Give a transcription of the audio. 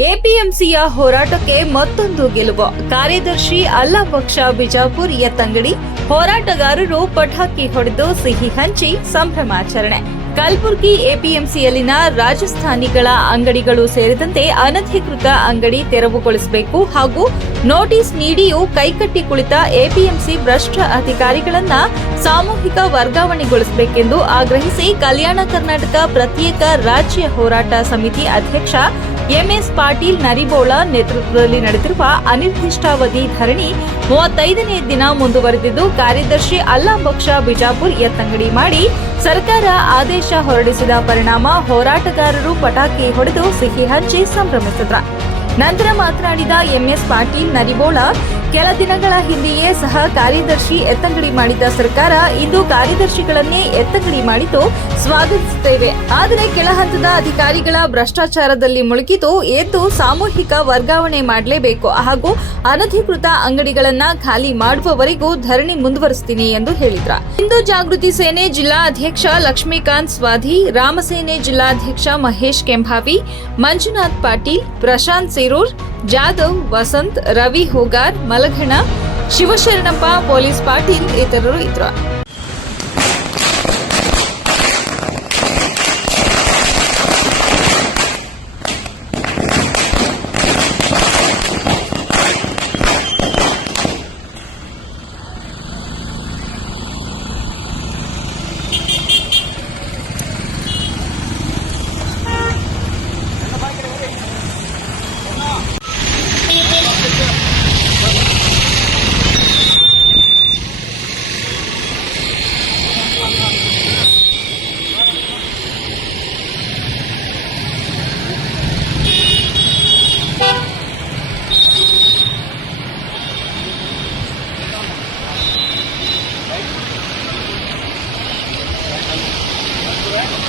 ಎಪಿಎಂಸಿಯ ಹೋರಾಟಕ್ಕೆ ಮತ್ತೊಂದು ಗೆಲುವು. ಕಾರ್ಯದರ್ಶಿ ಅಲ್ಲಾಬಕ್ಷ ಬಿಜಾಪುರ್ ಎತ್ತಂಗಡಿ ಹೋರಾಟಗಾರರು ಪಟಾಕಿ ಹೊಡೆದು ಸಿಹಿ ಹಂಚಿ ಸಂಭ್ರಮಾಚರಣೆ. ಕಲಬುರಗಿ ಎಪಿಎಂಸಿಯಲ್ಲಿನ ರಾಜಸ್ಥಾನಿಗಳ ಅಂಗಡಿಗಳು ಸೇರಿದಂತೆ ಅನಧಿಕೃತ ಅಂಗಡಿ ತೆರವುಗೊಳಿಸಬೇಕು ಹಾಗೂ ನೋಟಿಸ್ ನೀಡಿಯೂ ಕೈಕಟ್ಟಿ ಕುಳಿತ ಎಪಿಎಂಸಿ ಭ್ರಷ್ಟ ಅಧಿಕಾರಿಗಳನ್ನ ಸಾಮೂಹಿಕ ವರ್ಗಾವಣೆಗೊಳಿಸಬೇಕೆಂದು ಆಗ್ರಹಿಸಿ ಕಲ್ಯಾಣ ಕರ್ನಾಟಕ ಪ್ರತ್ಯೇಕ ರಾಜ್ಯ ಹೋರಾಟ ಸಮಿತಿ ಅಧ್ಯಕ್ಷ ಎಂಎಸ್ ಪಾಟೀಲ್ ನರಿಬೋಳ ನೇತೃತ್ವದಲ್ಲಿ ನಡೆದಿರುವ ಅನಿರ್ದಿಷ್ಟಾವಧಿ ಧರಣಿ 35ನೇ ದಿನ ಮುಂದುವರೆದಿದ್ದು, ಕಾರ್ಯದರ್ಶಿ ಅಲ್ಲಾಬಕ್ಷ ಬಿಜಾಪುರ್ ಎತ್ತಂಗಡಿ ಮಾಡಿ ಸರ್ಕಾರ ಆದೇಶ ಹೊರಡಿಸಿದ ಪರಿಣಾಮ ಹೋರಾಟಗಾರರು ಪಟಾಕಿ ಹೊಡೆದು ಸಿಹಿ ಹಂಚಿ ಸಂಭ್ರಮಿಸಿದ್ರು. ನಂತರ ಮಾತನಾಡಿದ ಎಂಎಸ್ ಪಾಟೀಲ್ ನರಿಬೋಳ, ಕೆಲ ದಿನಗಳ ಹಿಂದೆಯೇ ಸಹ ಕಾರ್ಯದರ್ಶಿ ಎತ್ತಂಗಡಿ ಮಾಡಿದ್ದ ಸರ್ಕಾರ ಇಂದು ಕಾರ್ಯದರ್ಶಿಗಳನ್ನೇ ಎತ್ತಂಗಡಿ ಮಾಡಿದ್ದು ಸ್ವಾಗತಿಸುತ್ತೇವೆ. ಆದರೆ ಕೆಳ ಹಂತದ ಅಧಿಕಾರಿಗಳ ಭ್ರಷ್ಟಾಚಾರದಲ್ಲಿ ಮುಳುಗಿದು ಎದ್ದು ಸಾಮೂಹಿಕ ವರ್ಗಾವಣೆ ಮಾಡಲೇಬೇಕು ಹಾಗೂ ಅನಧಿಕೃತ ಅಂಗಡಿಗಳನ್ನ ಖಾಲಿ ಮಾಡುವವರೆಗೂ ಧರಣಿ ಮುಂದುವರಿಸುತ್ತೀನಿ ಎಂದು ಹೇಳಿದ್ರು. ಹಿಂದೂ ಜಾಗೃತಿ ಸೇನೆ ಜಿಲ್ಲಾ ಅಧ್ಯಕ್ಷ ಲಕ್ಷ್ಮೀಕಾಂತ್ ಸ್ವಾಧಿ, ರಾಮಸೇನೆ ಜಿಲ್ಲಾಧ್ಯಕ್ಷ ಮಹೇಶ್ ಕೆಂಭಾವಿ, ಮಂಜುನಾಥ್ ಪಾಟೀಲ್, ಪ್ರಶಾಂತ್ ಸಿರೂರ್, ಜಾಧವ್, ವಸಂತ್, ರವಿ ಹೋಗಾರ್, ಮಲಘಣ, ಶಿವಶರಣಪ್ಪ, ಪೊಲೀಸ್ ಪಾಟೀಲ್ ಇತರರು ಇದ್ದರು.